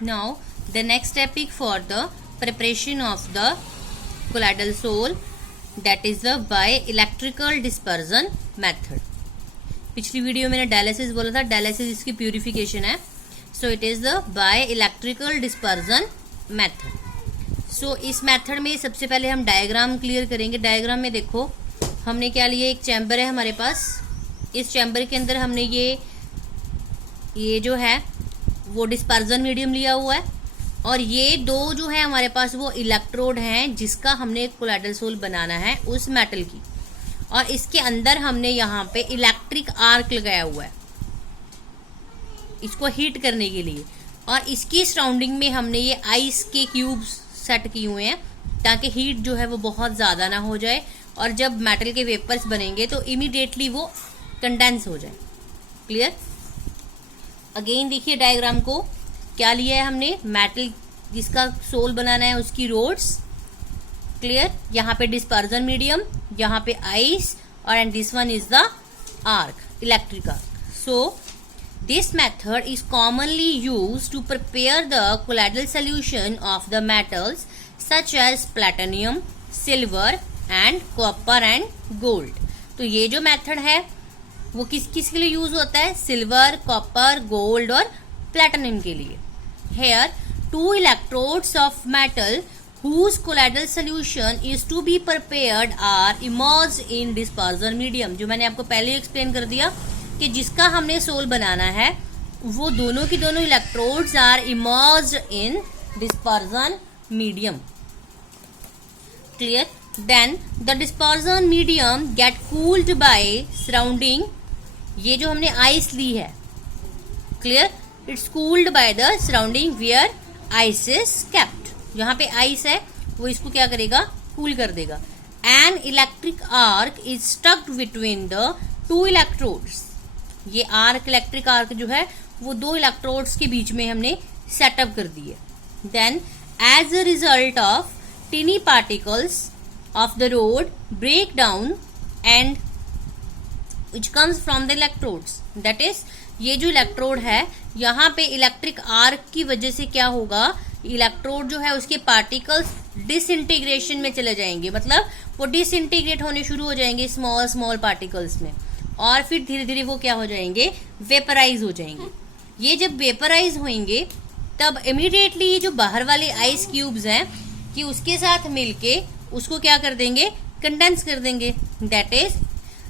Now the next topic for the preparation of the colloidal sole, that is the by electrical dispersion method. पिछली video मैंने dialysis बोला था, dialysis इसकी purification है. So it is the by electrical dispersion method. So इस method में सबसे पहले हम डायग्राम क्लियर करेंगे. डायग्राम में देखो हमने क्या लिया, एक चैम्बर है हमारे पास. इस चैम्बर के अंदर हमने ये जो है वो डिस्पर्जन मीडियम लिया हुआ है, और ये दो जो है हमारे पास वो इलेक्ट्रोड हैं जिसका हमने कोलाइडल सोल बनाना है उस मेटल की. और इसके अंदर हमने यहाँ पे इलेक्ट्रिक आर्क लगाया हुआ है इसको हीट करने के लिए, और इसकी सराउंडिंग में हमने ये आइस के क्यूब्स सेट किए हुए हैं ताकि हीट जो है वो बहुत ज़्यादा ना हो जाए, और जब मेटल के वेपर्स बनेंगे तो इमीडिएटली वो कंडेंस हो जाए. क्लियर. अगेन देखिए डायग्राम को, क्या लिया है हमने, मेटल जिसका सोल बनाना है उसकी रोड्स. क्लियर. यहाँ पे डिस्पर्जन मीडियम, यहाँ पे आइस, और and this one is the arc, electric arc. So this method is commonly used to prepare the colloidal solution of the metals such as platinum, silver and copper and gold. तो ये जो method है वो किस किस के लिए use होता है, सिल्वर, कॉपर, गोल्ड और प्लैटिनम के लिए. Hair two electrodes of metal whose colloidal solution is to be prepared are immersed in dispersion medium. जो मैंने आपको पहले एक्सप्लेन कर दिया कि जिसका हमने सोल बनाना है वो दोनों की दोनों electrodes are immersed in dispersion medium. Clear. Then the dispersion medium get cooled by surrounding. ये जो हमने आइस ली है, clear, it's cooled by the surrounding where ice is kept. यहाँ पे आइस है वो इसको क्या करेगा, कूल कर देगा. An electric arc is स्टक्ड between the two electrodes. ये आर्क, इलेक्ट्रिक आर्क जो है वो दो इलेक्ट्रोड्स के बीच में हमने सेटअप कर दी है. Then as a result of tiny particles of the rod break down and which comes from the electrodes. that is, ये जो इलेक्ट्रोड है यहाँ पे इलेक्ट्रिक आर्क की वजह से क्या होगा, इलेक्ट्रोड जो है उसके पार्टिकल्स डिसइंटीग्रेशन में चले जाएंगे, मतलब वो डिसइंटीग्रेट होने शुरू हो जाएंगे स्मॉल स्मॉल पार्टिकल्स में, और फिर धीरे धीरे वो क्या हो जाएंगे, वेपराइज हो जाएंगे. ये जब वेपराइज होंगे तब इमीडिएटली ये जो बाहर वाले आइस क्यूब्स हैं कि उसके साथ मिलके उसको क्या कर देंगे, कंडेंस कर देंगे. That is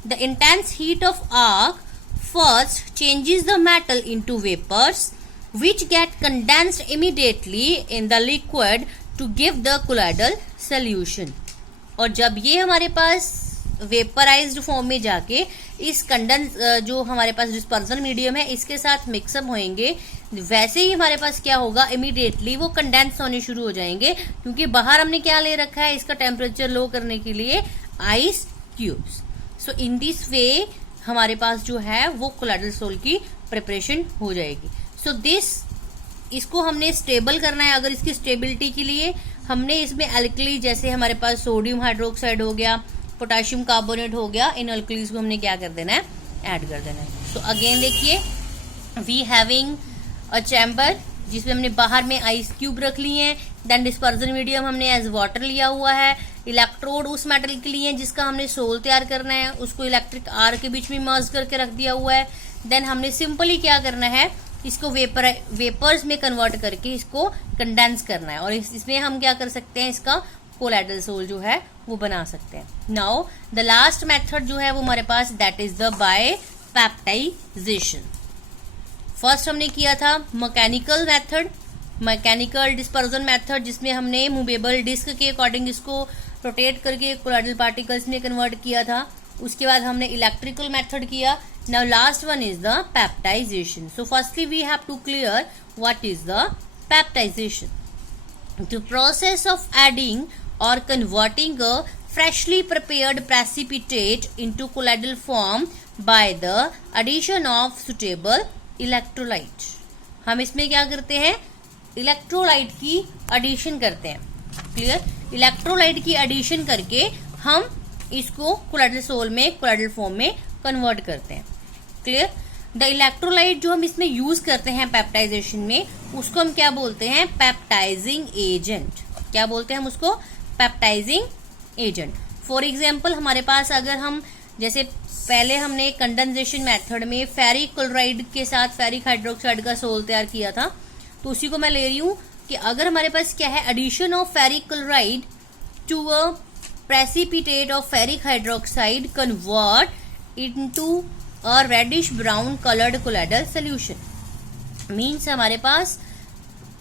the intense heat of arc first changes the metal into vapors which get condensed immediately in the liquid to give the colloidal solution. और जब ये हमारे पास वेपराइज्ड फॉर्म में जाके इस कंडेंस जो हमारे पास डिस्पर्जन मीडियम है इसके साथ मिक्सअप होएंगे, वैसे ही हमारे पास क्या होगा, इमीडिएटली वो कंडेंस होने शुरू हो जाएंगे, क्योंकि बाहर हमने क्या ले रखा है इसका टेम्परेचर लो करने के लिए, ice cubes. So in this way हमारे पास जो है वो कोलाइडल सोल की प्रिपरेशन हो जाएगी. सो इसको हमने स्टेबल करना है. अगर इसकी स्टेबिलिटी के लिए हमने इसमें अल्कली, जैसे हमारे पास सोडियम हाइड्रोक्साइड हो गया, पोटेशियम कार्बोनेट हो गया, इन अल्कलीज को हमने क्या कर देना है, ऐड कर देना है. सो अगेन देखिए, वी हैविंग अ चैम्बर जिसमें हमने बाहर में आइस क्यूब रख लिए हैं. देन डिस्पर्जन मीडियम हमने एज वाटर लिया हुआ है. इलेक्ट्रोड उस मेटल के लिए जिसका हमने सोल तैयार करना है, उसको इलेक्ट्रिक आर्क के बीच में मर्ज करके रख दिया हुआ है. देन हमने सिंपली क्या करना है, इसको वेपर्स में कन्वर्ट करके इसको कंडेंस करना है, और इसमें हम क्या कर सकते हैं, इसका कोलाइडल सोल जो है वो बना सकते हैं. नाउ द लास्ट मेथड जो है वो हमारे पास, that is the by peptization. First हमने किया था mechanical method, mechanical dispersion method, जिसमें हमने मूवेबल डिस्क के अकॉर्डिंग इसको रोटेट करके कोलाइडल पार्टिकल्स में कन्वर्ट किया था. उसके बाद हमने इलेक्ट्रिकल मेथड किया. Now last one is the peptization. So firstly we have to clear what is the peptization. The process of adding or converting a freshly prepared precipitate into colloidal form by the addition of suitable electrolyte. हम इसमें क्या करते हैं, electrolyte की addition करते हैं. Clear. Electrolyte की addition करके हम इसको कोलाइडल सोल में, कोलाइडल फॉर्म में कन्वर्ट करते हैं. क्लियर. द इलेक्ट्रोलाइट जो हम इसमें यूज करते हैं पेप्टाइजेशन में, उसको हम क्या बोलते हैं? Peptising agent. क्या बोलते हैं हम उसको? Peptising agent. फॉर एग्जाम्पल हमारे पास अगर हम जैसे पहले हमने कंडेंसेशन मेथड में फेरिक क्लोराइड के साथ फेरिक हाइड्रोक्साइड का सोल तैयार किया था, तो उसी को मैं ले रही हूं कि अगर हमारे पास क्या है, addition of ferric chloride to a precipitate of ferric hydroxide convert into a reddish brown coloured colloidal solution. Means हमारे पास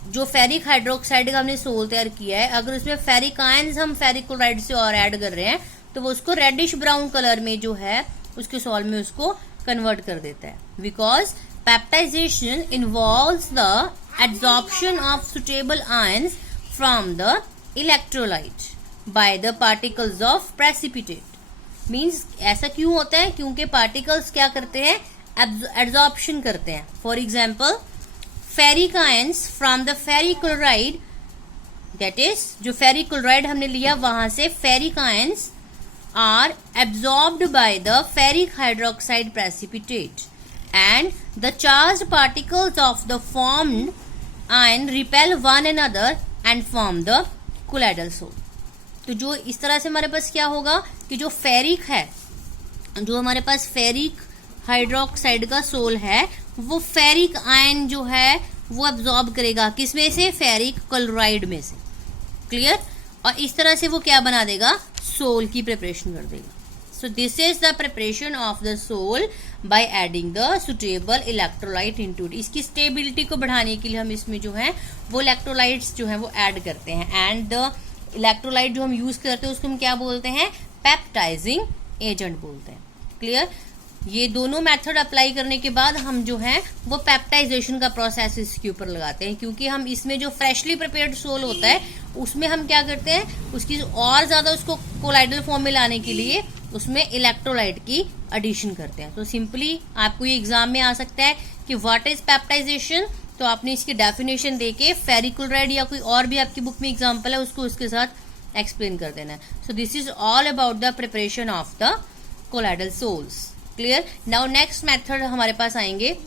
जो फेरिक हाइड्रोक्साइड का हमने सोल तैयार किया है, अगर उसमें फेरिक आयंस हम फेरिक क्लोराइड से और ऐड कर रहे हैं तो वो उसको रेडिश ब्राउन कलर में जो है उसके सॉल्व में उसको कन्वर्ट कर देता है। Because peptization involves the absorption of suitable ions from the electrolyte by the particles of precipitate. Means ऐसा क्यों होता है? क्योंकि पार्टिकल्स क्या करते हैं? एब्जॉर्प्शन करते हैं। For example ferric ions from the ferric chloride, that is जो फेरिक क्लोराइड हमने लिया वहां से ferric ions are absorbed by the ferric hydroxide precipitate and the charged particles of the formed ion repel one another and form the colloidal soul। तो जो इस तरह से हमारे पास क्या होगा कि जो फेरिक है, जो हमारे पास फेरिक हाइड्रोक्साइड का सोल है, वो फेरिक आयन जो है वो एब्जॉर्ब करेगा किसमें से? फेरिक क्लोराइड में से। क्लियर? और इस तरह से वो क्या बना देगा? सोल की प्रिपरेशन कर देगा। So this is the preparation of the sol by adding the suitable electrolyte into it. इसकी स्टेबिलिटी को बढ़ाने के लिए हम इसमें जो है वो इलेक्ट्रोलाइट्स जो है वो ऐड करते हैं। एंड द इलेक्ट्रोलाइट जो हम यूज करते हैं उसको हम क्या बोलते हैं? पेप्टाइजिंग एजेंट बोलते हैं। क्लियर? ये दोनों मेथड अप्लाई करने के बाद हम जो है वो पेप्टाइजेशन का प्रोसेस इसके ऊपर लगाते हैं, क्योंकि हम इसमें जो फ्रेशली प्रिपेयर्ड सोल होता है उसमें हम क्या करते हैं, उसकी और ज्यादा उसको कोलाइडल फॉर्म में लाने के लिए उसमें इलेक्ट्रोलाइट की एडिशन करते हैं। तो सिंपली आपको ये एग्जाम में आ सकता है कि व्हाट इज पेप्टाइजेशन, तो आपने इसकी डेफिनेशन देके फेरिक क्लोराइड या कोई और भी आपकी बुक में एग्जाम्पल है उसको उसके साथ एक्सप्लेन कर देना है। So this is all about the preparation of the colloidal sols. Clear? Now next method हमारे पास आएंगे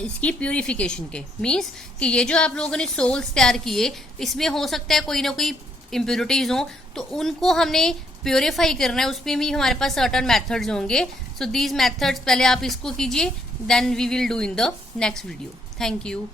इसकी प्यूरिफिकेशन के। मीन्स कि ये जो आप लोगों ने सोल्स तैयार किए, इसमें हो सकता है कोई ना कोई इम्प्योरिटीज हो, तो उनको हमने प्योरीफाई करना है। उसमें भी हमारे पास सर्टन मेथड्स होंगे। सो दीज मेथड्स पहले आप इसको कीजिए, then we will do in the next video. Thank you.